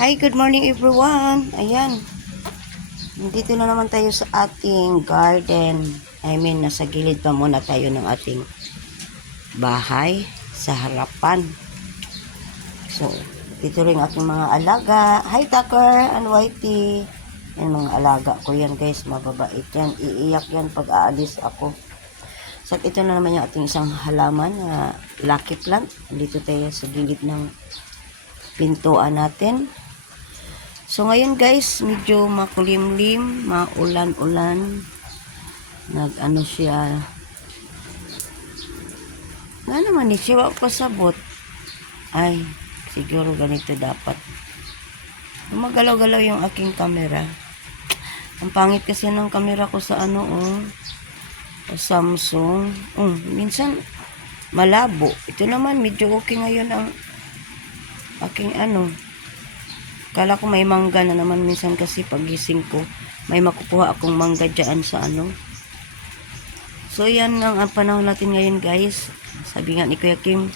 Hi, good morning everyone. Ayan, nandito na naman tayo sa ating garden. Nasa gilid pa muna tayo ng ating bahay sa harapan. So, dito rin aking mga alaga. Hi, Tucker and Whitey. Yan mga alaga ko yan guys, mababait yan. Iiyak yan pag aalis ako. So, ito na naman yung ating isang halaman na lucky plant. Dito tayo sa gilid ng pintuan natin. So ngayon guys, medyo makulimlim, maulan-ulan. Nag-ano siya. Nga naman, siya pasabot. Ay, siguro ganito dapat. Magalaw-galaw yung aking camera. Ang pangit kasi ng camera ko sa Samsung. Minsan malabo. Ito naman medyo okay ngayon ang aking Kala ko may mangga na naman minsan kasi pagising ko. May makukuha akong mangga dyan sa So yan ang panahon natin ngayon guys. Sabi nga ni Kuya Kim,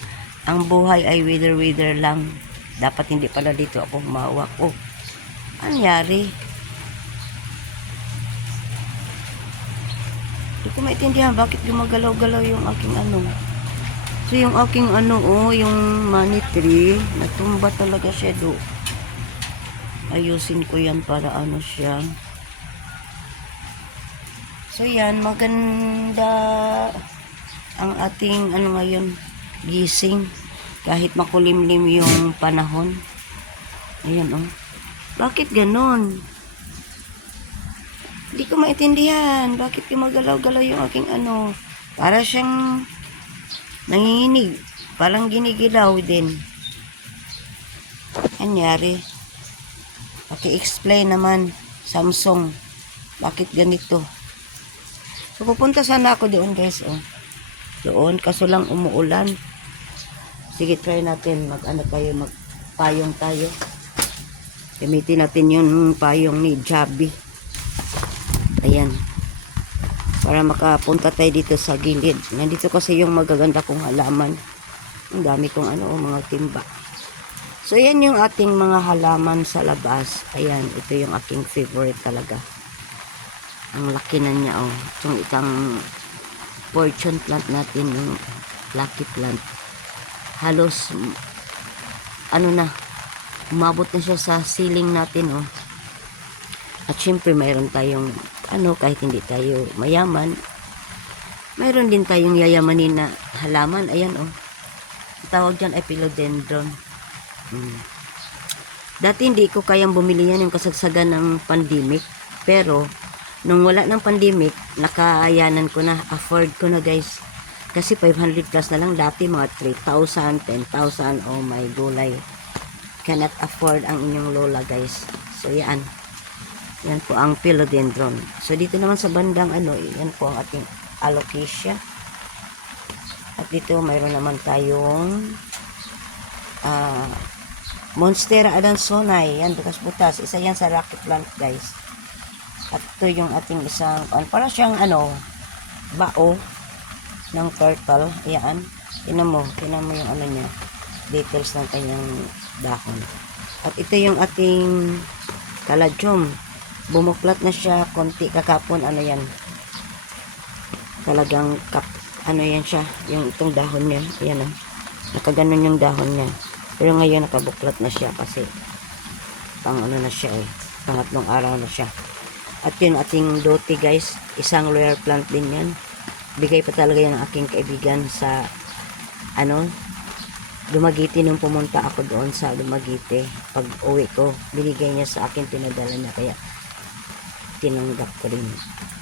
ang buhay ay wither lang. Dapat hindi pala dito ako humawak. Anyari? Hindi ko maintindihan bakit gumagalaw-galaw yung aking So yung aking yung money tree, natumba talaga siya do. Ayusin ko yan para siya. So yan, maganda ang ating ngayon, gising. Kahit makulimlim yung panahon. Ayan Bakit ganon? Hindi ko maintindihan. Bakit gumagalaw-galaw yung aking Para siyang nanginginig. Parang ginigilaw din. Anyari? Paki-explain naman, Samsung, bakit ganito. So, pupunta sana ako doon guys, Doon, kaso lang umuulan. Sige, try natin, magpayong tayo. Gamitin natin yung payong ni Jabi. Ayan. Para makapunta tayo dito sa gilid. Nandito kasi yung magaganda kong halaman. Ang dami kong mga timba. So, yan yung ating mga halaman sa labas. Ayan, ito yung aking favorite talaga. Ang laki na niya, Itong fortune plant natin, yung lucky plant. Halos, umabot na siya sa ceiling natin, At syempre, mayroon tayong, kahit hindi tayo mayaman, mayroon din tayong yayamanin na halaman. Ayan, tawag dyan ay philodendron. Dati hindi ko kayang bumili yan yung kasagsagan ng pandemic, pero nung wala ng pandemic, nakayanan ko na, afford ko na guys, kasi 500 plus na lang. Dati mga 3,000, 10,000. Oh my gulay, cannot afford ang inyong lola guys. So yan po ang philodendron. So dito naman sa bandang yan po ang ating alocasia. At dito mayroon naman tayong Monstera adansonii, yan butas-butas. Isa yan sa rocket plant guys. At ito yung ating isang para siyang bao ng turtle. Ayan, tinan mo yung niya, details ng kanyang dahon. At ito yung ating caladium. Bumuklat na siya konti kakapon. Yan, talagang yan siya, yung itong dahon niya. Ayan nakaganon yung dahon niya. Pero ngayon nakabuklat na siya kasi na siya pangatlong araw na siya. At yun ating dote guys, isang rare plant din yan. Bigay pa talaga yan ng aking kaibigan sa Dumaguete. Nung pumunta ako doon sa Dumaguete, pag uwi ko, binigay niya sa akin, pinadala niya, kaya tinanggap ko rin.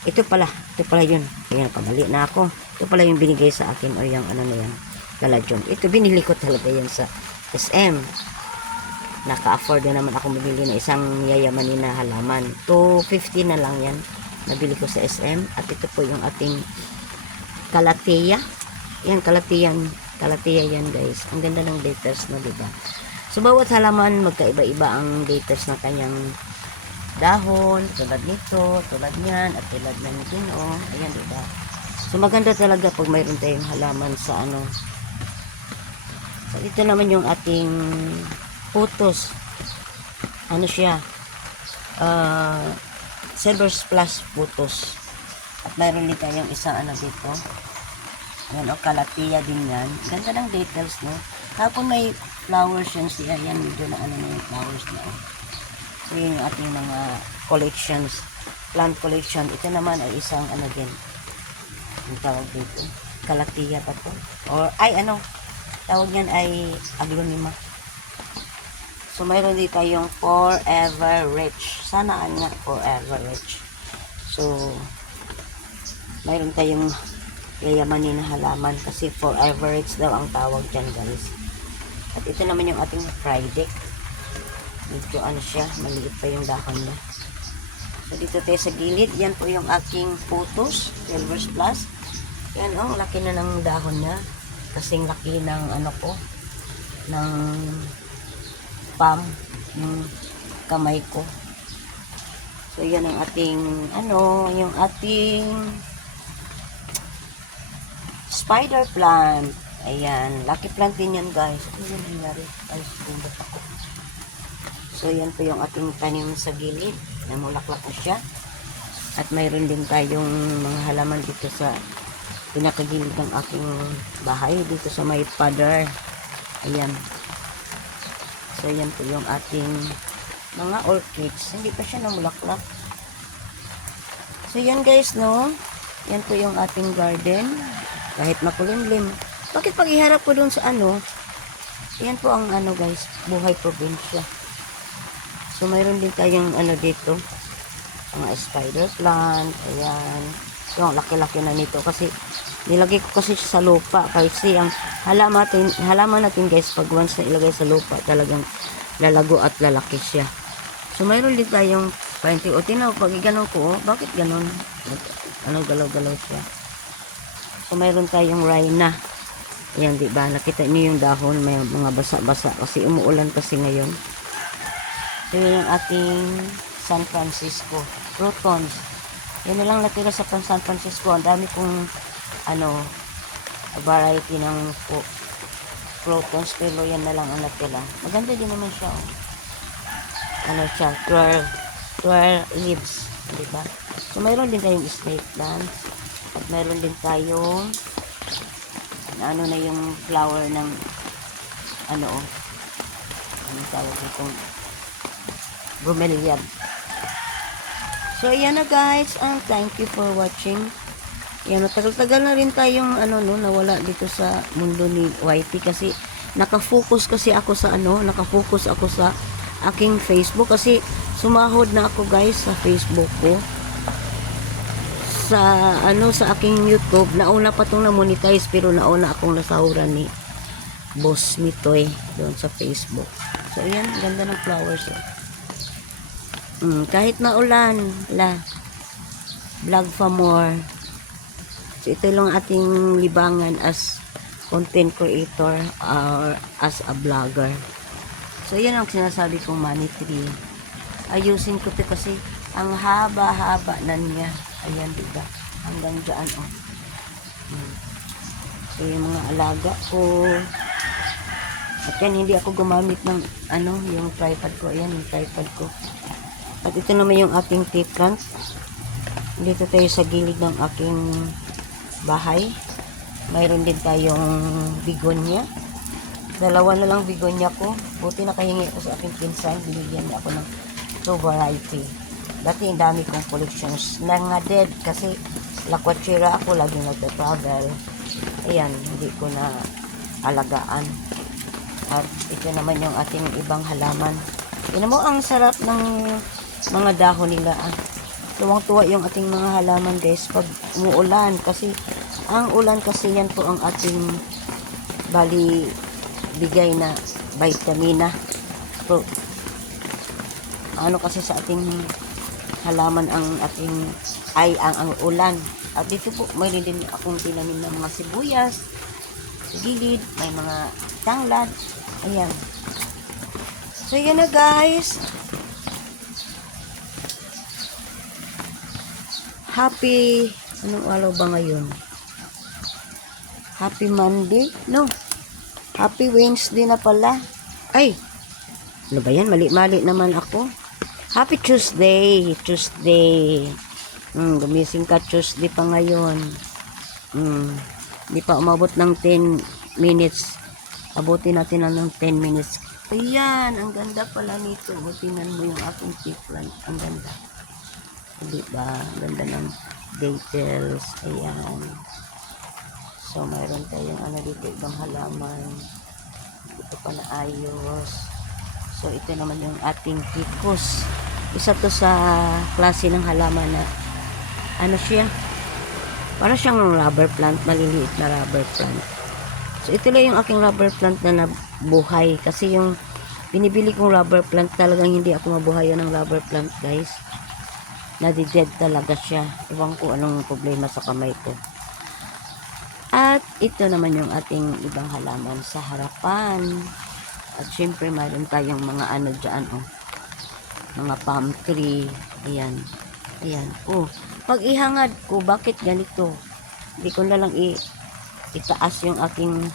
Ito pala yun. Ayan, pamali na ako. Ito pala yung binigay sa akin, o yung na yan, caladium. Ito binili ko talaga yan sa SM. Naka-afford na naman ako bumili na isang yayamanin na halaman. 250 na lang yan. Nabili ko sa SM. At ito po yung ating calathea. Yan, calathea yan guys. Ang ganda ng letters na, diba? So, bawat halaman, magkaiba-iba ang letters ng kanyang dahon. Tulad nito, tulad niyan, at tulad ng din, ayan, diba? So, maganda talaga pag mayroon tayong halaman sa So, ito naman yung ating putos. ano siya, Silver Splash Photos. At mayroon din tayong isang ano dito. Ayan, o Calathea din yan. Ganda ng details, no? Tapos may flowers yan siya. Yan, medyo na ano na yung flowers na. Oh. So, yun yung ating mga collections. Plant collection. Ito naman ay isang ano din. Yung tawag dito. Calathea pa to. Or, ay ano, tawag yan ay aglonema. So, mayroon din tayong Forever Rich. Sana nga Forever Rich. So, mayroon tayong yayamanin na halaman kasi forever rich daw ang tawag dyan, guys. At ito naman yung ating Friday. Medyo ano siya, maliit pa yung dahon niya. So dito tayo sa gilid, yan po yung aking photos, Silver Plus. Yan, oh, laki na ng dahon niya. Kasing laki ng ano ko, ng palm, yung kamay ko. So yan ang ating ano, yung ating spider plant. Ayan, lucky plant din yan, guys. Ano yung nangyari? Ay, sumunod ako. So yan po yung ating tanim sa gilid. Namulaklak na siya. At mayroon din tayong mga halaman dito sa pinakagilid ng aking bahay, dito sa may pader. Ayan. So yan po yung ating mga orchids. Hindi pa siya namulaklak. So yan, guys, no? Yan po yung ating garden. Kahit makulimlim. Bakit pag iharap ko dun sa ano, yan po ang ano, guys, buhay probinsya. So mayroon din tayong ano dito, mga spider plant. Ayan. Yung laki-laki na nito kasi nilagay ko kasi sa lupa kasi ang halaman natin, guys, pag once na ilagay sa lupa talagang lalago at lalaki siya. So mayroon din tayong painti. O tinaw, pag iganon ko, bakit ganon? Ano, galaw-galaw siya. So mayroon tayong rhina. Ayan, di ba? Nakita niyo yung dahon, may mga basa-basa kasi umuulan kasi ngayon. So yun yung ating San Francisco protons. Yan na lang natira sa San Francisco. Ang dami kong ano, variety ng protons, pero yan na lang ang natira. Maganda din naman siya. Oh. Ano siya? 12 leaves, di ba? So mayroon din tayong snake plants. At mayroon din tayong ano na yung flower ng ano, anong tawag itong bromeliad. So ayan na, guys, thank you for watching. Yan, tagal-tagal na rin tayong ano, no, nawala dito sa mundo ni YT kasi nakafocus kasi ako sa ano, nakafocus ako sa aking Facebook kasi sumahod na ako, guys, sa Facebook ko. Sa ano, sa aking YouTube, nauna pa itong na-monetize pero nauna akong nasahuran ni boss nito doon sa Facebook. So ayan, ganda ng flowers. Kahit na ulan, vlog for more. So ito lang ating libangan as content creator or as a vlogger. So yan ang sinasabi kong money tree. Ayusin ko ito kasi ang haba-haba na niya. Ayan, diba? Hanggang dyan, oh. So, yung mga alaga ko. At yan, hindi ako gumamit ng, ano, yung tripod ko. Ayan, yung tripod ko. At ito naman yung ating tea plant. Dito tayo sa gilid ng aking bahay. Mayroon din tayong bigonya. Dalawa na lang bigonya ko. Buti nakahingi ko sa aking pinsan. Binigyan niya ako ng 2 variety. Dati ang dami kong collections na nga dead kasi lakwachira ako, lagi nagta-travel. Ayan, hindi ko na alagaan. At ito naman yung ating ibang halaman. Tignan mo, ang sarap ng mga dahon nila. Tuwang-tuwa yung ating mga halaman, guys, pag umuulan. Kasi ang ulan kasi yan po ang ating bali bigay na vitamina. So, ano kasi sa ating halaman ang ating ang ulan. At dito po may din akong tinanim ng mga sibuyas sa gilid, may mga tanglad. Ayan. So yan na, guys. Happy anong araw ba ngayon? Happy Monday? No. Happy Wednesday na pala. Ay, Ano ba yan? Mali-mali naman ako. Happy Tuesday! Tuesday! Gumising ka Tuesday pa ngayon. Hindi pa umabot ng 10 minutes. Abutin natin lang ng 10 minutes. Ayan, ang ganda pala nito. Tingnan mo yung aking tea plant. Ang ganda. Diba? Ang ganda ng details. Ayan. So, mayroon tayong dito, ibang halaman. Ito pa na ayos. So, ito naman yung ating hikos. Isa to sa klase ng halaman na siya? Para siyang rubber plant, maliliit na rubber plant. So, ito lang yung aking rubber plant na nabuhay. Kasi yung binibili kong rubber plant, talagang hindi ako mabuhayan ng rubber plant, guys. Nadi-dead talaga siya. Iwan ko anong problema sa kamay ko. At ito naman yung ating ibang halaman sa harapan. At syempre, mayroon tayong mga dyan, mga palm tree. Ayan. Ayan. Pag ihangad ko, bakit ganito? Hindi ko na lang itaas yung aking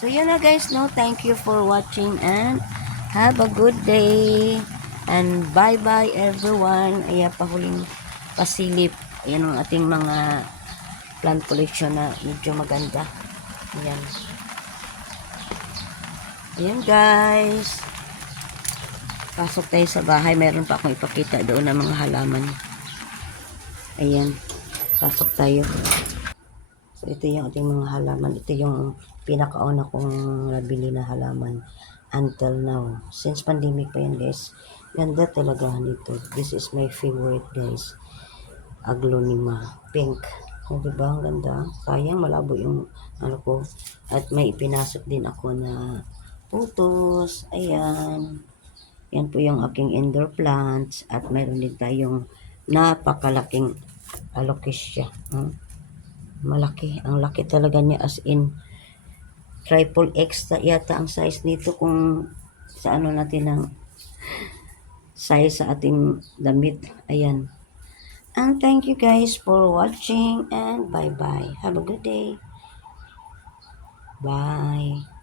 So, yun na guys, no? Thank you for watching and have a good day. And bye-bye everyone. Ayan, pahuling pasilip. Ayan ang ating mga plant collection na medyo maganda. Ayan. Ayan guys. Pasok tayo sa bahay. Meron pa akong ipakita doon ng mga halaman. Ayan. Pasok tayo. So, ito yung ating mga halaman. Ito yung pinakauna kong nabili na halaman until now. Since pandemic pa yan guys. Ganda talaga nito. This is my favorite guys. Aglonema. Pink. O, diba? Ang ganda. Sayang malabo yung ko. At may ipinasok din ako na photos. Ayan. Yan po yung aking indoor plants. At mayroon din tayong napakalaking alocasia. Malaki. Ang laki talaga niya as in triple X yata ang size nito kung sa natin ang size sa ating damit. Ayan. And thank you guys for watching and bye-bye. Have a good day. Bye.